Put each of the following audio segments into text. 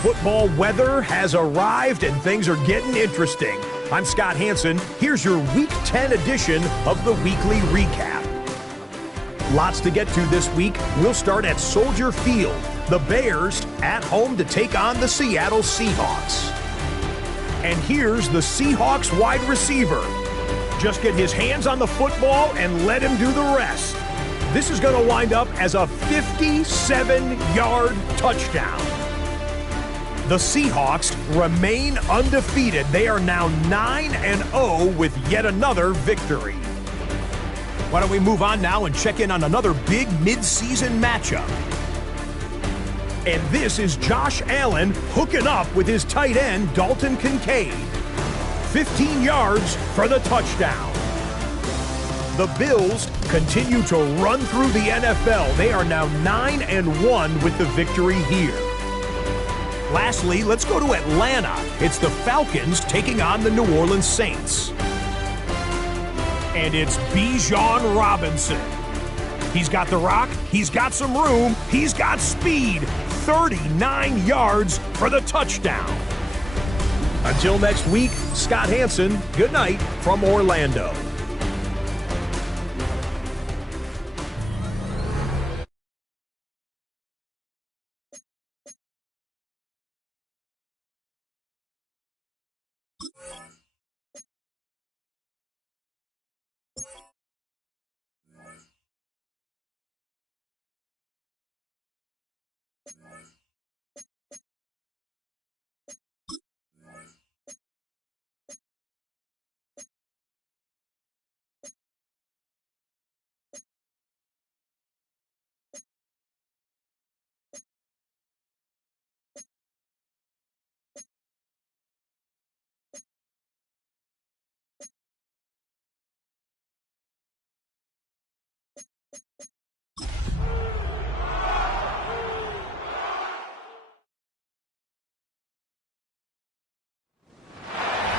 Football weather has arrived and things are getting interesting. I'm Scott Hansen. Here's your Week 10 edition of the Weekly Recap. Lots to get to this week. We'll start at Soldier Field. The Bears at home to take on the Seattle Seahawks. And here's the Seahawks wide receiver. Just get his hands on the football and let him do the rest. This is going to wind up as a 57-yard touchdown. The Seahawks remain undefeated. They are now 9-0 with yet another victory. Why don't we move on now and check in on another big midseason matchup. And this is Josh Allen hooking up with his tight end, Dalton Kincaid. 15 yards for the touchdown. The Bills continue to run through the NFL. They are now 9-1 with the victory here. Lastly, let's go to Atlanta. It's the Falcons taking on the New Orleans Saints. And it's Bijan Robinson. He's got the rock, he's got some room, he's got speed. 39 yards for the touchdown. Until next week, Scott Hansen, good night from Orlando.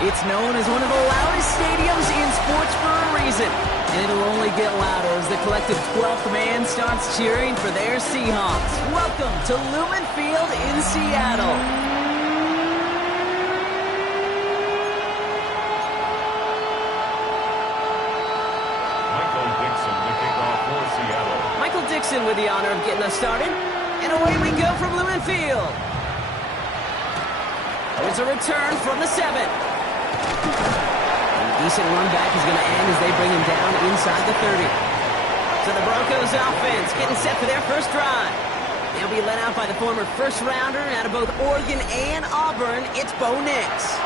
It's known as one of the loudest stadiums in sports for a reason, and it'll only get louder as the collective 12th man starts cheering for their Seahawks. Welcome to Lumen Field in Seattle. Michael Dixon, the kickoff for Seattle. Michael Dixon with the honor of getting us started, and away we go from Lumen Field. There's a return from the 7. A decent run back is going to end as they bring him down inside the 30. So the Broncos offense getting set for their first drive. They'll be led out by the former first-rounder out of both Oregon and Auburn. It's Bo Nix.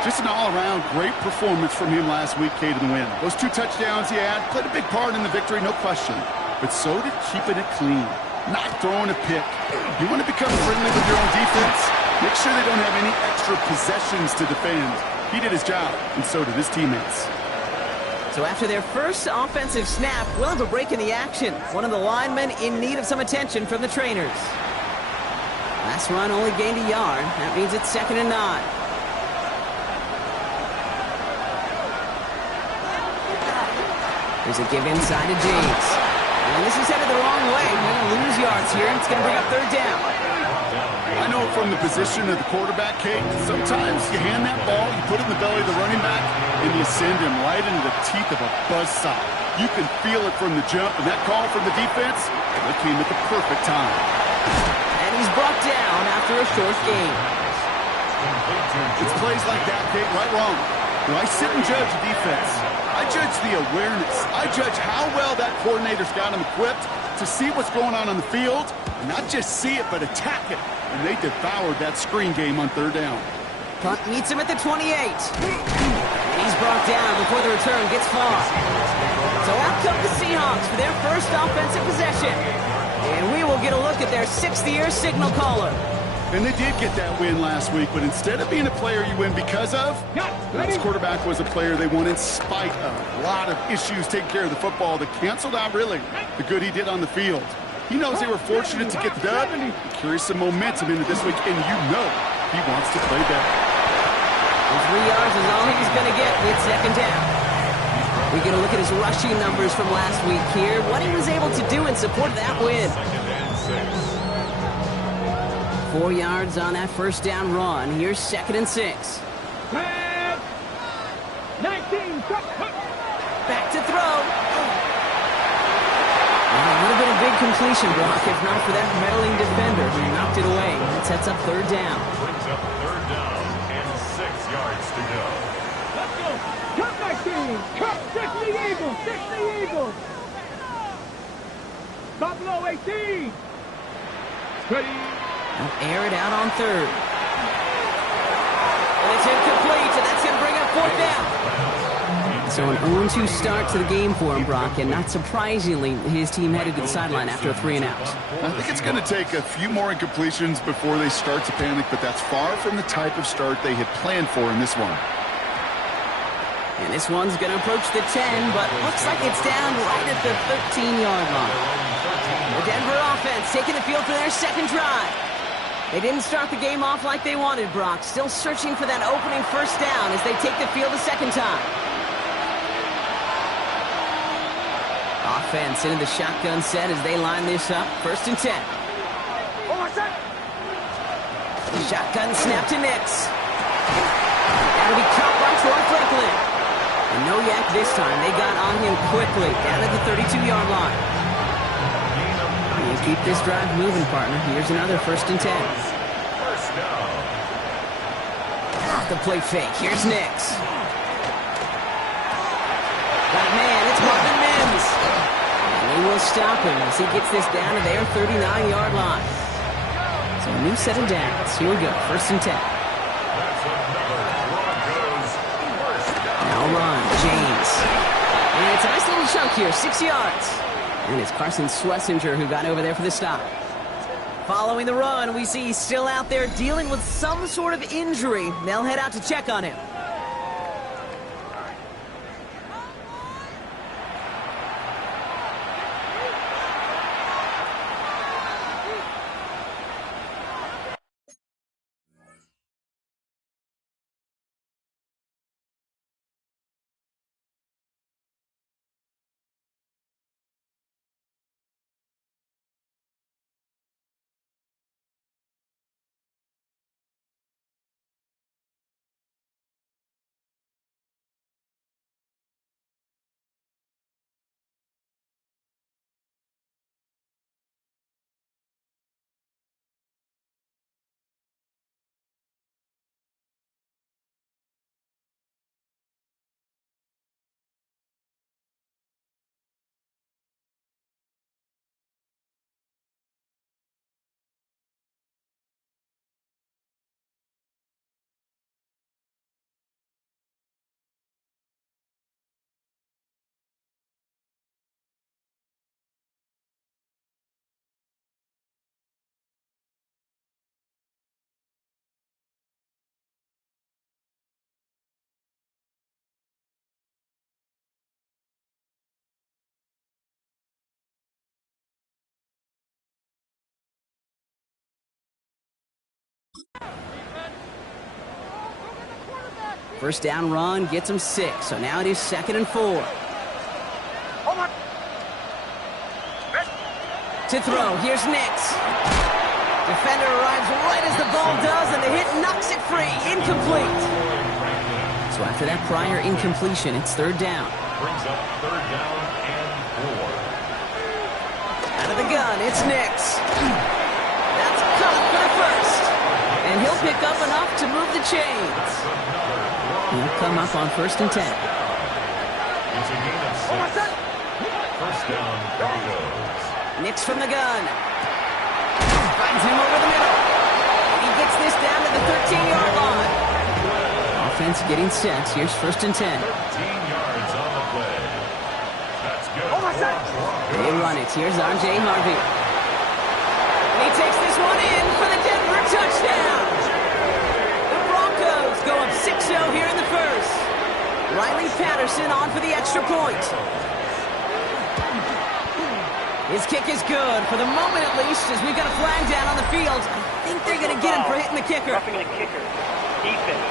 Just an all-around great performance from him last week, Kate, in the win. Those 2 touchdowns he had played a big part in the victory, no question. But so did keeping it clean, not throwing a pick. You want to become friendly with your own defense? Make sure they don't have any extra possessions to defend. He did his job, and so did his teammates. So after their first offensive snap, we'll have a break in the action. One of the linemen in need of some attention from the trainers. Last run only gained a yard. That means it's 2nd and 9. There's a give inside to James. And this is headed the wrong way. They're going to lose yards here. It's going to bring up 3rd down. I know from the position of the quarterback, Kate, sometimes you hand that ball, you put it in the belly of the running back, and you send him right into the teeth of a buzzsaw. You can feel it from the jump, and that call from the defense, that came at the perfect time. And he's brought down after a short gain. It's plays like that, Kate, right wrong. When I sit and judge a defense, I judge the awareness. I judge how well that coordinator's got him equipped to see what's going on the field, and not just see it, but attack it. And they devoured that screen game on 3rd down. Punt meets him at the 28. And he's brought down before the return gets far. So out come the Seahawks for their first offensive possession. And we will get a look at their 6th-year signal caller. And they did get that win last week, but instead of being a player you win because of, this quarterback was a player they won in spite of. A lot of issues taking care of the football that canceled out, really, the good he did on the field. He knows they were fortunate to get the dub. He carries some momentum into this week, and you know he wants to play better. And 3 yards is all he's going to get with 2nd down. We get a look at his rushing numbers from last week here, what he was able to do in support of that win. 4 yards on that 1st down run. Here's 2nd and 6. 19, back to throw. Well, would have been a big completion, Brock, if not for that meddling defender who knocked it away. That sets up 3rd down. Brings up 3rd down and 6 yards to go. let's go. Cut 19. Cut 60 Eagles. 60 Eagles. Top low 18. Ready. They'll air it out on 3rd. And it's incomplete, and that's going to bring up 4th down. So an 0-2 start to the game for him, Brock, and not surprisingly, his team headed to the sideline after a 3-and-out. I think it's going to take a few more incompletions before they start to panic, but that's far from the type of start they had planned for in this one. And this one's going to approach the 10, but looks like it's down right at the 13-yard line. The Denver offense taking the field for their 2nd drive. They didn't start the game off like they wanted, Brock. Still searching for that opening 1st down as they take the field a 2nd time. Offense into the shotgun set as they line this up. 1st and 10. Shotgun snap to Nix. That'll be caught by Troy Franklin. And no yak this time. They got on him quickly down at the 32-yard line. You keep this drive moving, partner. Here's another 1st and 10. Off the play fake. Here's Nix. Got man. It's Marvin Mims. And they will stop him as he gets this down to their 39-yard line. So a new set of downs. Here we go. 1st and 10. Now run. James. And it's a nice little chunk here. 6 yards. And it's Carson Schlesinger who got over there for the stop. Following the run, we see he's still out there dealing with some sort of injury. They'll head out to check on him. First down run gets him 6. So now it is 2nd and 4. To throw, here's Nix. Defender arrives right as the ball does, and the hit knocks it free. Incomplete. So after that prior incompletion, it's 3rd down. Brings up 3rd down and 4. Out of the gun, it's Nix. That's caught for the first. And he'll pick up enough to move the chains. He'll come up on 1st and 10. It's a gain of 6. First down, Broncos. Nix from the gun. Finds him over the middle. He gets this down to the 13-yard line. Offense getting set. Here's 1st and 10. 13 yards on the play. That's good. They run it. Here's R.J. Harvey. He takes this one in for the Denver touchdown. The Broncos go up 6-0 here in the first. Riley Patterson on for the extra point. His kick is good, for the moment at least, as we've got a flag down on the field. I think they're going to get him for hitting the kicker. Roughing the kicker. Defense.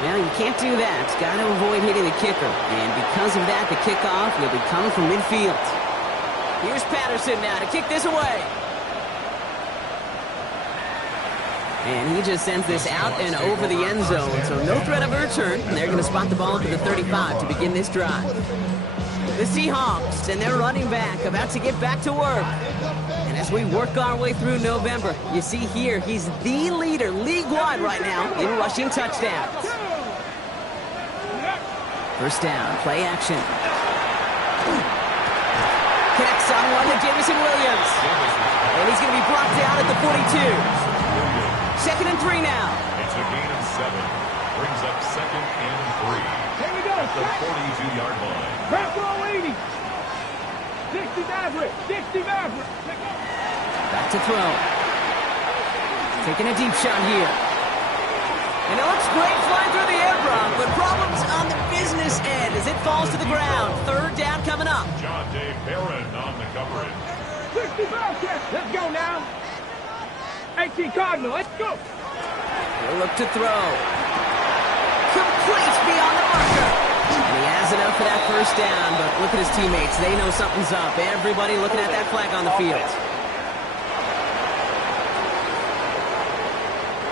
Well, you can't do that. Got to avoid hitting the kicker. And because of that, the kickoff will be coming from midfield. Here's Patterson now to kick this away. And he just sends this out and over the end zone. So no threat of a return. And they're going to spot the ball to the 35 to begin this drive. The Seahawks and their running back about to get back to work. And as we work our way through November, you see here he's the leader league-wide right now in rushing touchdowns. First down, play action. Connects on one to Jamison Williams. And he's going to be brought down at the 42. 2nd and 3 now. It's a gain of 7. Brings up 2nd and 3. Here we go. At the 42-yard line. Back row 80. 60 Maverick. 60 Maverick. Back to throw. Taking a deep shot here. And it looks great flying through the air, Brock, but problems on the business end as it falls to the ground. 3rd down coming up. John Day Barron on the coverage. 60 Bobcats. Let's go now. 18 Cardinal. Let's go. He'll look to throw. Complete beyond the marker. And he has enough for that first down, but look at his teammates. They know something's up. Everybody looking at that flag on the field.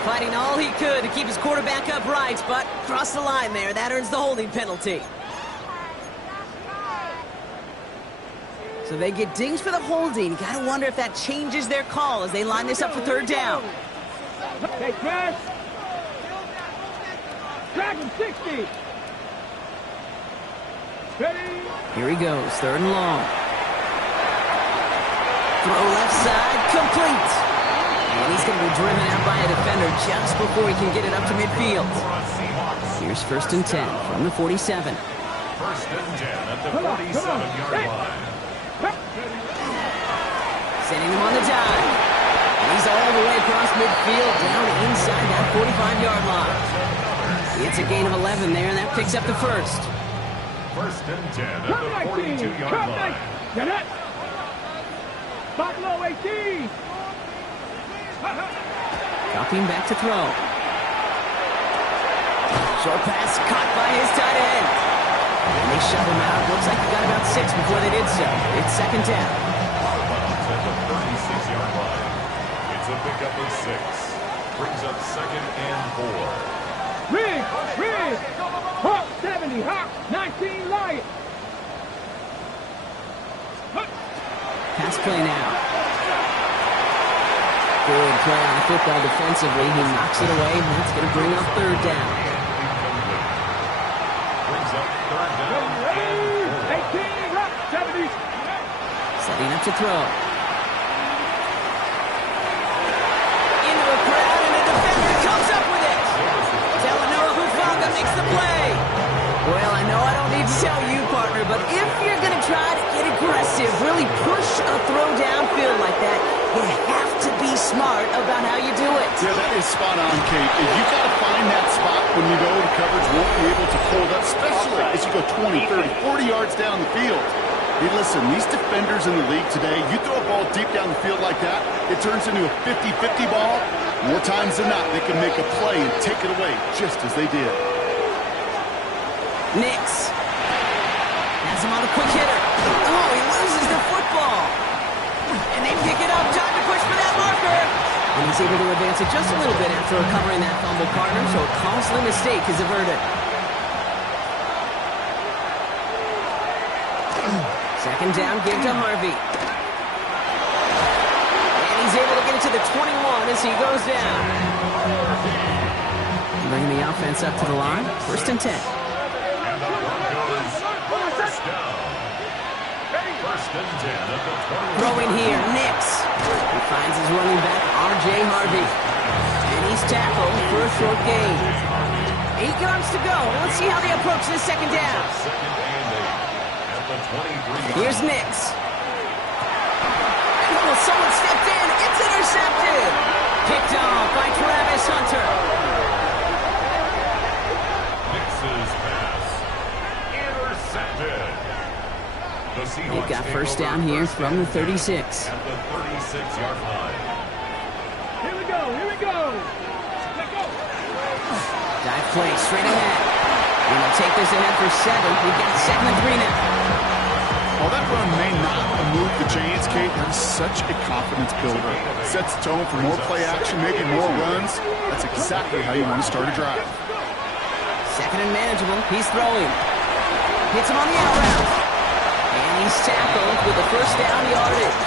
Fighting all he could to keep his quarterback upright, but crossed the line there. That earns the holding penalty. So they get dinged for the holding. Got to wonder if that changes their call as they line this up for 3rd down. Hey, Crash. Dragon 60. Ready? Here he goes, 3rd and long. Throw left side, complete. And he's going to be driven out by a defender just before he can get it up to midfield. Here's 1st and 10 from the 47. 1st and 10 at the 47-yard line. Sending him on the dive. And he's all the way across midfield, down inside that 45-yard line. It's a gain of 11 there, and that picks up the first. 1st and 10 at the 42-yard line. Get it. Buffalo 18. Dropping back to throw. Short pass caught by his tight end. And they shove him out. Looks like he got about 6 before they did so. It's 2nd down. At the 36-yard line. It's a pickup of 6. Brings up 2nd and 4. Rig. Hawk 70. Hawk 19 Lion. Pass play now. Good play on the football defensively. He knocks it away, and that's going to bring up 3rd down. Brings up 3rd down. 18 Rock 70. Setting up to throw. Into a crowd, and a defender comes up with it. Talanoa Hufanga makes the play. Well, I know I don't need to tell you, partner, but if you're going to try to get aggressive, really push a throw downfield like that, you have to be smart about how you do it. Yeah, that is spot on, Kate. You've got to find that spot when you know the coverage won't be able to hold up, especially as you go 20, 30, 40 yards down the field. Hey, listen, these defenders in the league today, you throw a ball deep down the field like that, it turns into a 50-50 ball. More times than not, they can make a play and take it away, just as they did. Nix has him on a quick hitter. Oh, he loses the football. And they pick it up. Time to push for that marker. And he's able to advance it just a little bit after recovering that fumble, partner, so a costly mistake is averted. Second down, give to Harvey. And he's able to get it to the 21 as he goes down. Bringing the offense up to the line. 1st and 10. Throwing here, Nix. He finds his running back, R.J. Harvey. And he's tackled for a short gain. 8 yards to go. Let's see how they approach this second down. Here's Nix. Oh, someone stepped in. It's intercepted. Picked off by Travis Hunter. Nix's pass intercepted. They've got first down here from the 36. At the 36-yard line. Here we go, here we go. Let's go. Dive play straight ahead. And they'll take this ahead for 7. We've got 2nd and 3 now. While that run may not have moved the chains, Kate, that is such a confidence builder. Sets the tone for more play action, maybe more runs. That's exactly how you want to start a drive. 2nd and manageable. He's throwing. Hits him on the out route. And he's tackled with the first down yardage.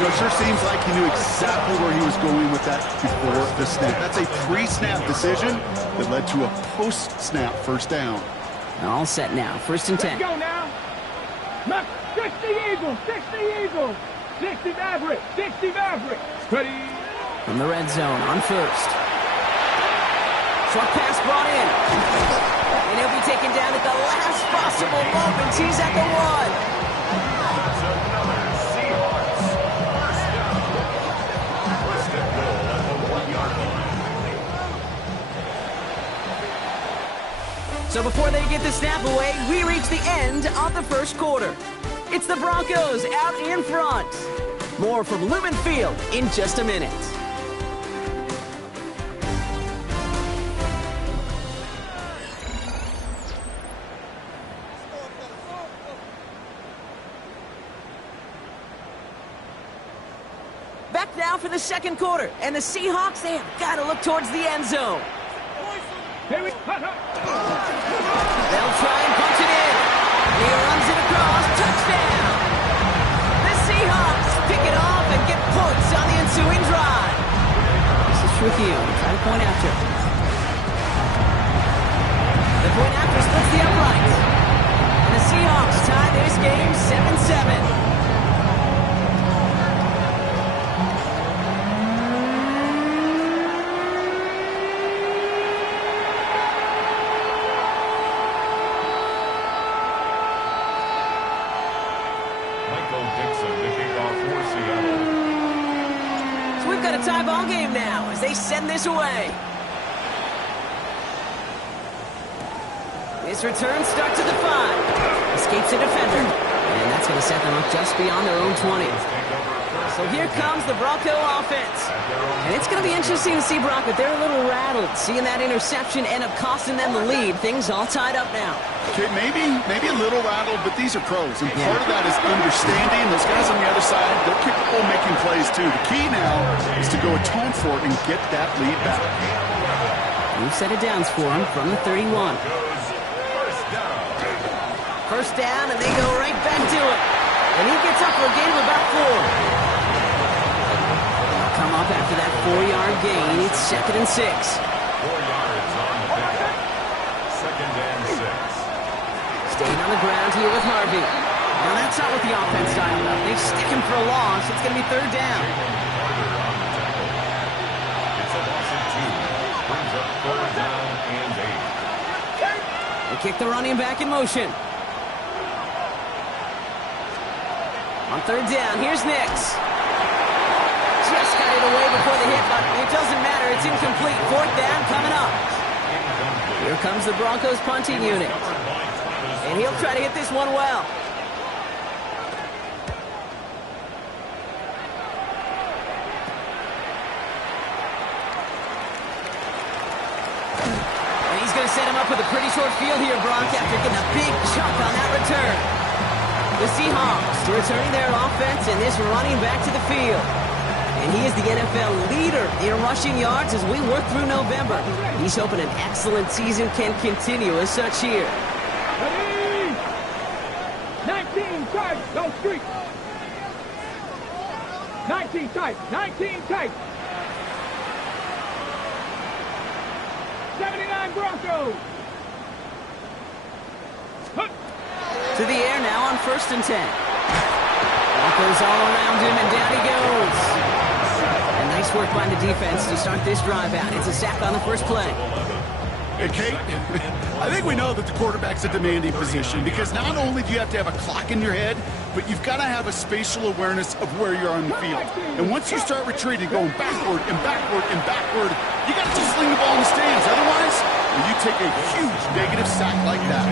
So it sure seems like he knew exactly where he was going with that before the snap. That's a pre-snap decision that led to a post-snap first down. All set now. 1st and 10. Let's go now. Look, 60 Eagles, 60 Eagles. 60 Maverick, 60 Maverick. Ready. From the red zone on 1st. Short pass brought in. And he'll be taken down at the last possible moment. He's at the 1. That's another Seahawks first down. First and goal at the 1-yard line. So before they get the snap away, we reach the end of the first quarter. It's the Broncos out in front. More from Lumen Field in just a minute. Back now for the second quarter, and the Seahawks, they have got to look towards the end zone. Here we go. They'll try and punch it in. He runs it across. Touchdown. The Seahawks pick it off and get points on the ensuing drive. This is Trujillo. Try to point after. The point after splits the uprights. And the Seahawks tie this game 7-7. Tie ball game now as they send this away. This return starts at the 5. Escapes a defender. And that's going to set them up just beyond their own 20. So here comes the Bronco offense. And it's going to be interesting to see Bronco. They're a little rattled. Seeing that interception end up costing them the lead. Things all tied up now. Okay, maybe a little rattled, but these are pros. And part of that is understanding. Those guys on the other side, they're capable of making plays too. The key now is to go atone for it and get that lead back. New set of downs for him from the 31. First down, and they go right back to it. And he gets up for a gain of about 4. Come up after that 4-yard gain. It's 2nd and 6. 4 yards on the back. 2nd and 6. Staying on the ground here with Harvey. Now that's not what the offense dialed up. They stick him for a loss. It's going to be 3rd down. It's a loss of 2. Brings up 3rd down and 8. They kick the running back in motion. On 3rd down, here's Nix. Just got it away before the hit, but it doesn't matter. It's incomplete. 4th down coming up. Here comes the Broncos punting unit. And he'll try to hit this one well. And he's going to set him up with a pretty short field here, Brock, after getting a big chunk on that return. The Seahawks returning their offense and this running back to the field. And he is the NFL leader in rushing yards as we work through November. He's hoping an excellent season can continue as such here. Ready? 19 tight, go street. 19 tight, 19 tight. 79 Broncos. To the air now on 1st and 10. Broncos all around him, and down he goes. And nice work by the defense to start this drive out. It's a sack on the first play. Hey, Kate, I think we know that the quarterback's a demanding position because not only do you have to have a clock in your head, but you've got to have a spatial awareness of where you are on the field. And once you start retreating, going backward and backward and backward, you got to just sling the ball in the stands. Otherwise, you take a huge negative sack like that.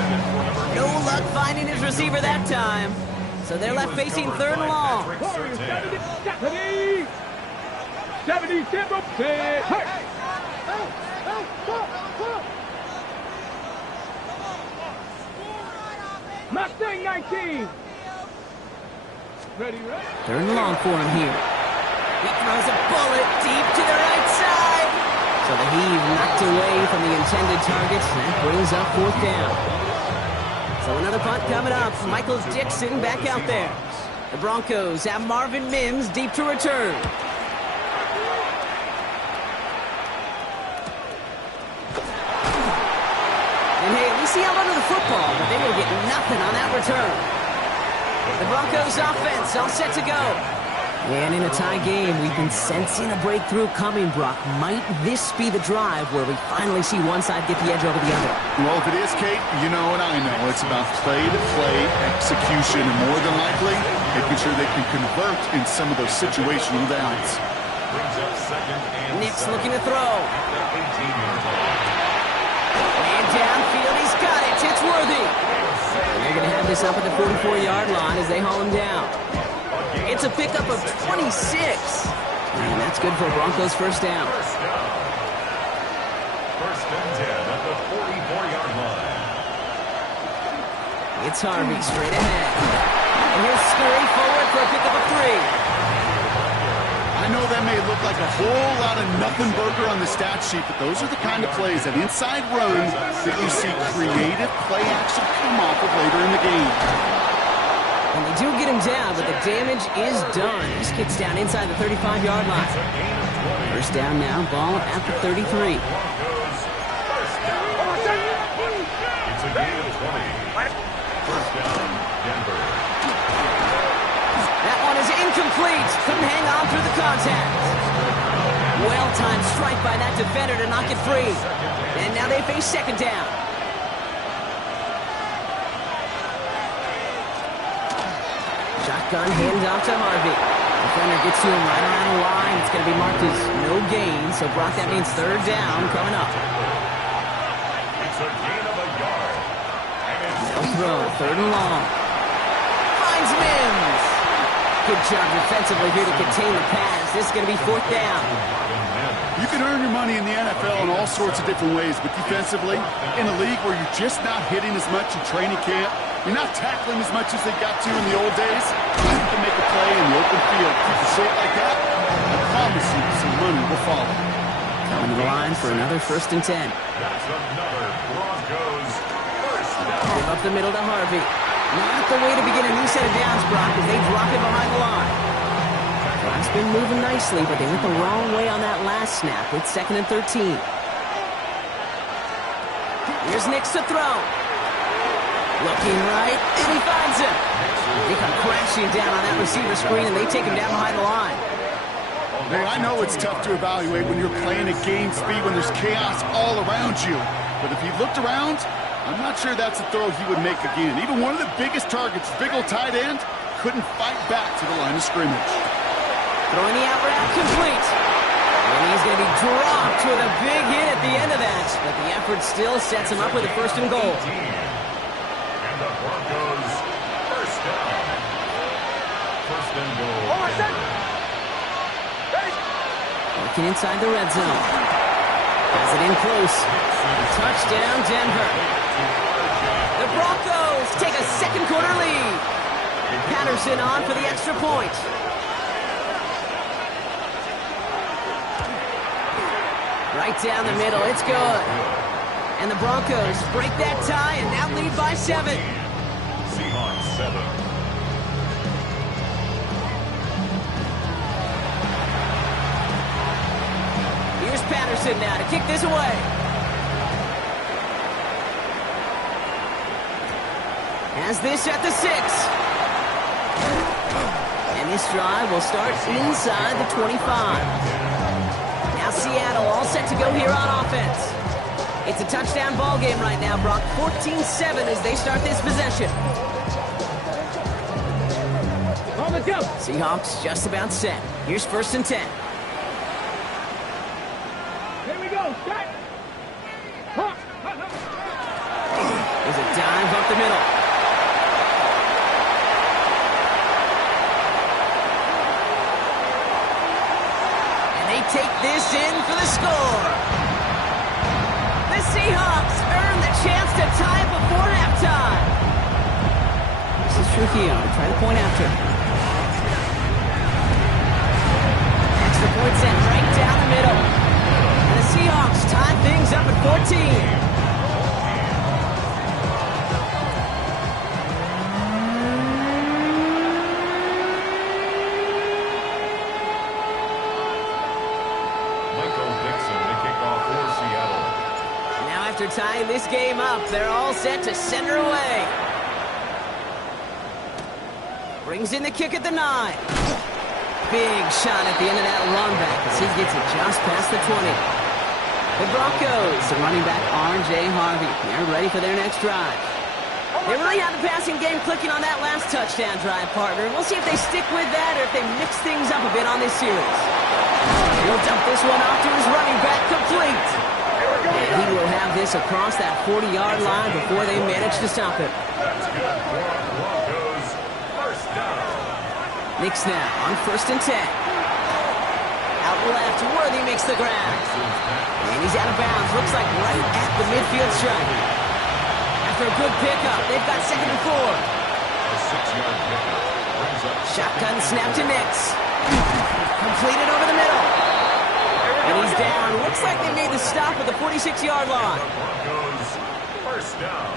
No luck finding his receiver that time. So they're left facing 3rd and long. 70 tempo. Mustang 19. Ready, ready. 3rd and long for him here. He throws a bullet deep to the right side. So the heave knocked away from the intended targets. That brings up 4th down. So another punt coming up. Michael Dixon back out there. The Broncos have Marvin Mims deep to return. And hey, we see him under the football, but they will get nothing on that return. The Broncos offense all set to go. And in a tie game, we've been sensing a breakthrough coming, Brock. Might this be the drive where we finally see one side get the edge over the other? Well, if it is, Kate, you know and I know it's about play-to-play execution, and more than likely, making sure they can convert in some of those situational downs. Nick's looking to throw. And downfield, he's got it. It's Worthy. And they're going to have this up at the 44-yard line as they haul him down. It's a pickup of 26. And that's good for Broncos first down. First and 10 at the 44-yard line. It's Harvey straight ahead. And he'll scurry forward for a pickup of 3. I know that may look like a whole lot of nothing burger on the stat sheet, but those are the kind of plays, that inside run, that you see creative play action come off of later in the game. And they do get him down, but the damage is done. This gets down inside the 35-yard line. First down now, ball at the 33. It's a gain of 20. First down, Denver. That one is incomplete. Couldn't hang on through the contact. Well-timed strike by that defender to knock it free. And now they face 2nd down. Shotgun handoff to Harvey. Defender gets to him right around the line. It's going to be marked as no gain. So, Brock, that means 3rd down coming up. It's a gain of a yard. No throw, 3rd and long. Finds Mims. Good job defensively here to contain the pass. This is going to be 4th down. You can earn your money in the NFL in all sorts of different ways, but defensively, in a league where you're just not hitting as much in training camp, you're not tackling as much as they got to in the old days, you can make a play in the open field. Keep it short like that, I promise you some money will follow. Coming to the line for another 1st and 10. That's another Broncos first down. Give up the middle to Harvey. Not the way to begin a new set of downs, Brock, as they drop it behind the line. Brock's been moving nicely, but they went the wrong way on that last snap with 2nd and 13. Here's Nix to throw. Looking right, and he finds him. They come crashing down on that receiver screen, and they take him down behind the line. Hey, I know it's tough to evaluate when you're playing at game speed when there's chaos all around you. But if he looked around, I'm not sure that's a throw he would make again. Even one of the biggest targets, big old tight end, couldn't fight back to the line of scrimmage. Throwing the out route complete. And he's going to be dropped with a big hit at the end of that. But the effort still sets him up with a 1st and goal. the Broncos first down. First and goal. Working inside the red zone. Has it in close. Touchdown, Denver. The Broncos take a second quarter lead. Patterson on for the extra point. Right down the middle, it's good. And the Broncos break that tie and now lead by 7. Seahawks 7. Here's Patterson now to kick this away. Has this at the 6. And this drive will start inside the 25. Now Seattle all set to go here on offense. It's a touchdown ball game right now, Brock. 14-7 as they start this possession. On the go. Seahawks just about set. Here's first and 10. Here we go. Set. Huh. There's a dive up the middle. And they take this in for the score. The Seahawks earn the chance to tie it before halftime. This is Trujillo to try the point after. Extra point sent right down the middle. And the Seahawks tie things up at 14. After tying this game up, they're all set to send her away. Brings in the kick at the 9. Big shot at the end of that run back as he gets it just past the 20. The Broncos, the running back R.J. Harvey, they're ready for their next drive. They really have the passing game clicking on that last touchdown drive, partner. We'll see if they stick with that or if they mix things up a bit on this series. He'll dump this one off to his running back, complete. And he will have this across that 40-yard line before they manage to stop it. That's good for Broncos. First down. Knicks now on first and 10. Out left, Worthy makes the grab. And he's out of bounds. Looks like right at the midfield stripe. After a good pickup, they've got second and 4. A 6-yard pickup brings up Shotgun snap to Knicks. Completed over the middle. And he's down. Looks like they made the stop at the 46-yard line. Broncos first down.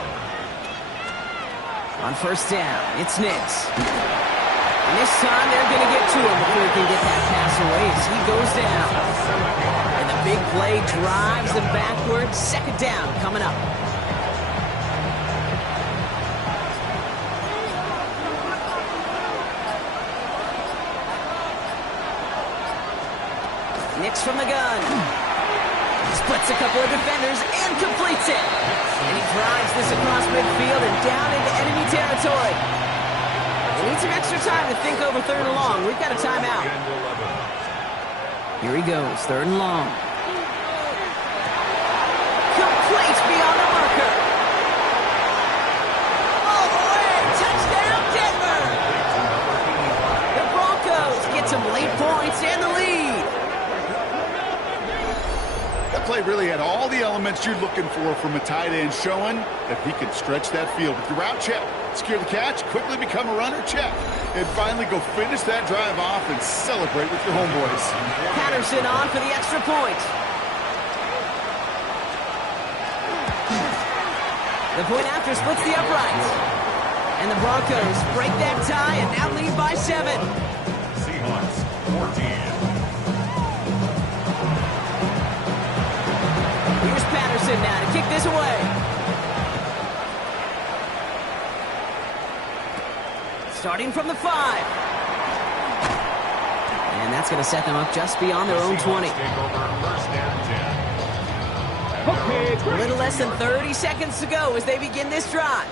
On first down, it's Knicks. And this time they're going to get to him before he can get that pass away as he goes down. And the big play drives them backwards. Second down coming up. Knicks from the gun. Splits a couple of defenders and completes it. And he drives this across midfield and down into enemy territory. We need some extra time to think over third and long. We've got a timeout. Here he goes, third and long. Complete beyond the marker. All the way, touchdown Denver. The Broncos get some late points and the lead. That play really had all the elements you're looking for from a tight end, showing that he can stretch that field with your route check, secure the catch, quickly become a runner check, and finally go finish that drive off and celebrate with your homeboys. Patterson on for the extra point. The point after splits the uprights. And the Broncos break that tie and now lead by 7. Seahawks 14. Here's Patterson now to kick this away. Starting from the 5. And that's going to set them up just beyond their own 20. Take over first and 10. Okay, A little less than 30 seconds to go as they begin this drive.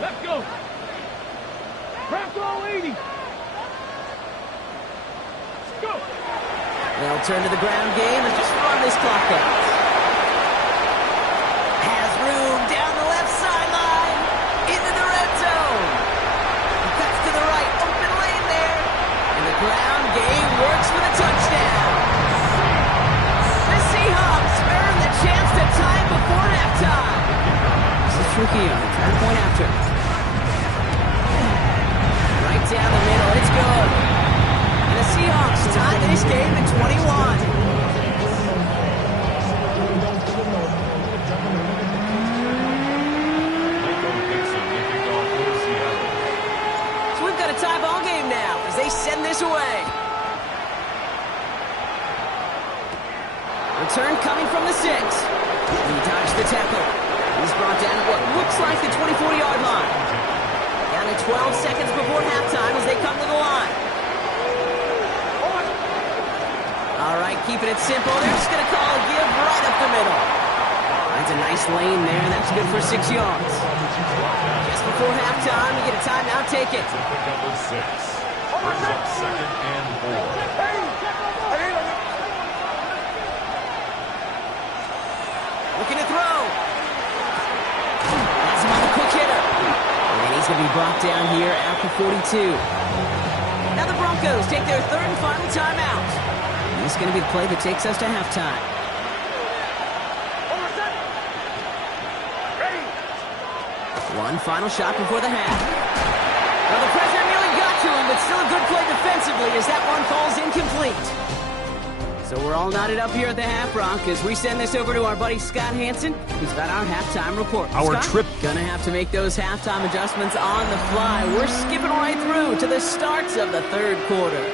let's go. Craft all 80. Go. They'll turn to the ground game and just run this clock out. Has room down the left sideline. Return coming from the 6. He dodged the tackle. He's brought down at what looks like the 24-yard line. Down to 12 seconds before halftime as they come to the line. All right, keeping it simple. They're just going to call a give right up the middle. Finds a nice lane there, and that's good for 6 yards. Just before halftime, you get a timeout, take it. Pick up with 6. Brings up 2nd and 4. Looking to throw. That's another quick hitter. And he's going to be brought down here after 42. Now the Broncos take their 3rd and final timeout. And this is going to be the play that takes us to halftime. One final shot before the half. Well, the pressure nearly got to him, but still a good play defensively as that one falls incomplete. So we're all knotted up here at the half, Brock, as we send this over to our buddy Scott Hansen, who's got our halftime report. Scott, gonna have to make those halftime adjustments on the fly. We're skipping right through to the starts of the 3rd quarter.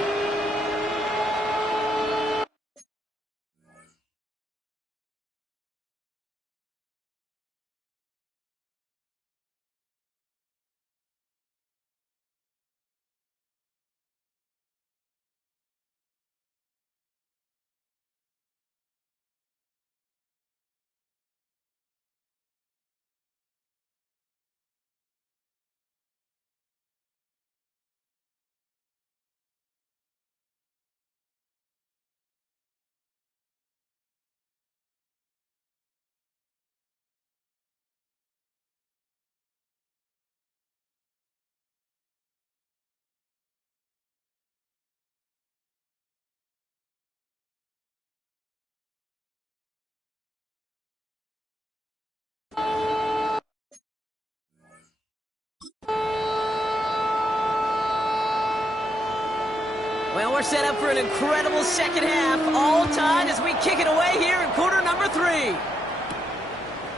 Well, we're set up for an incredible second half, all tied as we kick it away here in quarter number 3.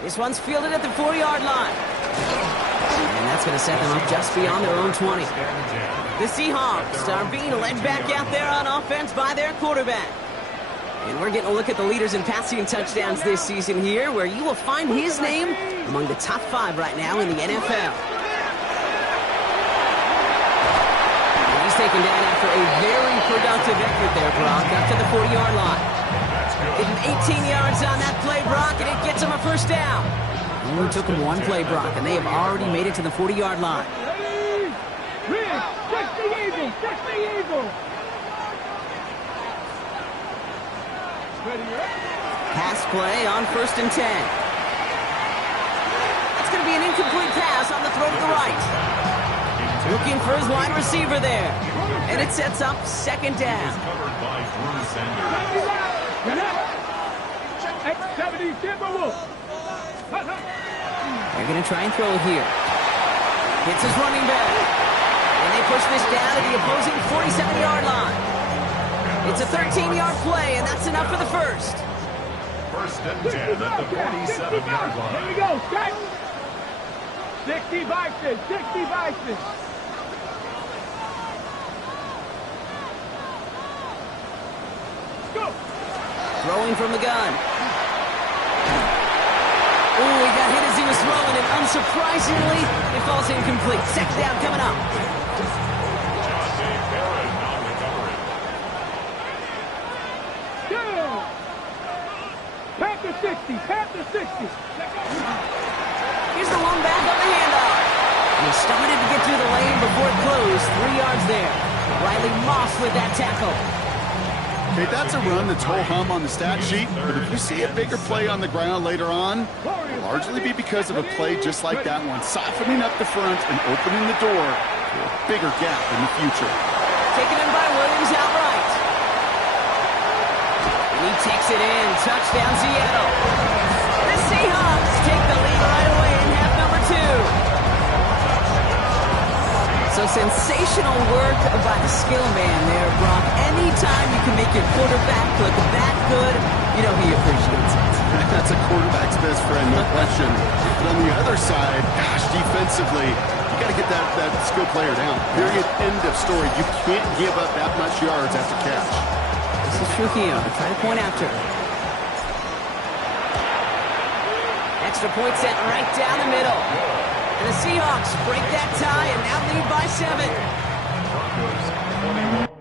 This one's fielded at the 40-yard line. And that's going to set them up just beyond their own 20. The Seahawks are being led back out there on offense by their quarterback. And we're getting a look at the leaders in passing and touchdowns this season here, where you will find his name among the top 5 right now in the NFL. Taken down after a very productive effort there, Brock, up to the 40-yard line. Getting 18 yards on that play, Brock, and it gets him a first down. Only took him one play, Brock, and they have already made it to the 40-yard line. Pass play on 1st and 10. That's going to be an incomplete pass on the throw to the right. Looking for his wide receiver there. And it sets up 2nd down. Covered by Drew Sanders. They're going to try and throw here. Hits his running back. And they push this down to the opposing 47-yard line. It's a 13-yard play, and that's enough for the first. 1st and 10 at the 47-yard line. Here we go, Scott. 60 boxes, 60 boxes. Go. Throwing from the gun. Oh, he got hit as he was throwing, and unsurprisingly, it falls incomplete. 2nd down coming up. Panther 60, Panther 60. Here's the one back on the handoff. He started to get through the lane before it closed. 3 yards there. Riley Moss with that tackle. Okay, that's a run that's ho-hum on the stat sheet, but if you see a bigger play on the ground later on, it'll largely be because of a play just like that one, softening up the front and opening the door for a bigger gap in the future. Taken in by Williams outright. And he takes it in. Touchdown, Seattle. The Seahawks take the lead right away in half number 2. So sensational work by the skill man there, Brock. Anytime you can make your quarterback look that good, you know he appreciates it. That's a quarterback's best friend, no question. But on the other side, gosh, defensively, you got to get that skill player down. Period. End of story. You can't give up that much yards after catch. This is Trujillo to try to point after. extra point set right down the middle. And the Seahawks break that tie and now lead by 7. Broncos 21.